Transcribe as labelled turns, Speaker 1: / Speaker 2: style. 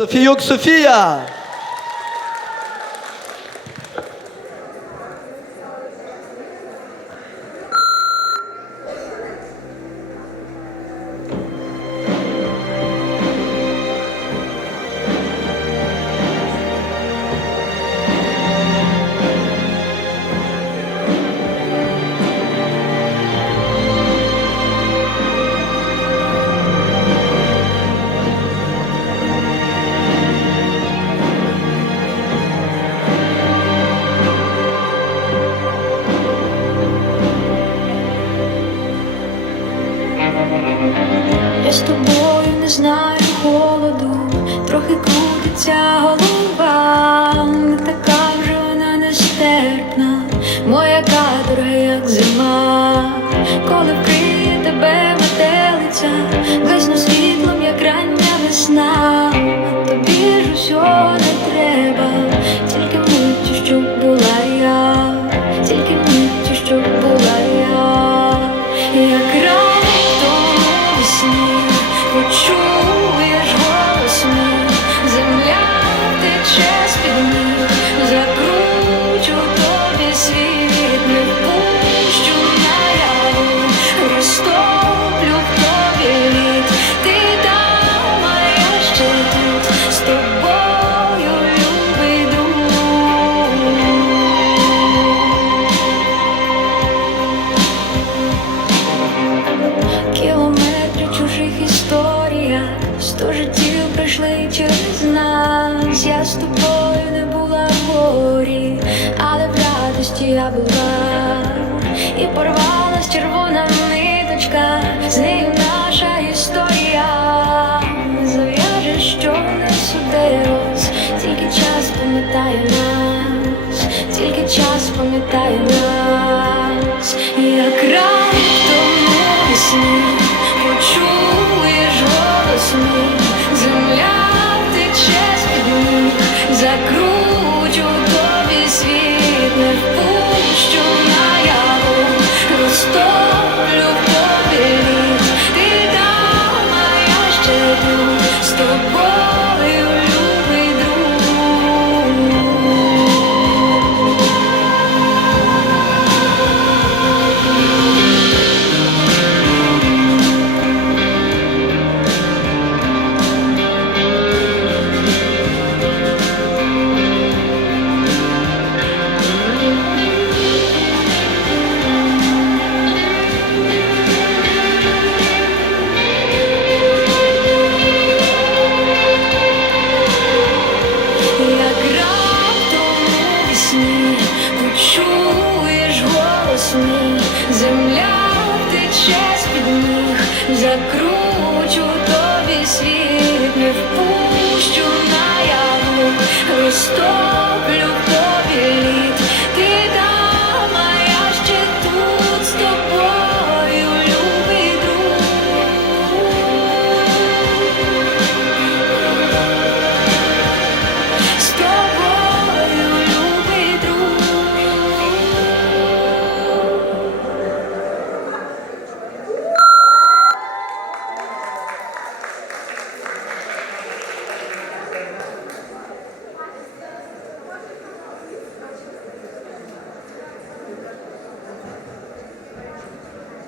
Speaker 1: Sofia Sofia!
Speaker 2: Я з тобою не знаю холоду, трохи крутиться голова, не така вже вона нестерпна, моя кадра, як зима, коли вкриє тебе метелиця, Sure. Пройшли через нас. Я з тобою не була в горі, але в радості я була, і порвалась червона ниточка, з нею наша історія. Зав'яже, що не судилось, тільки час пам'ятає нас, тільки час пам'ятає нас, як раптом закручу тобі світ, не впущу закручу тобі світ, не впущу на наяву, розтоплю.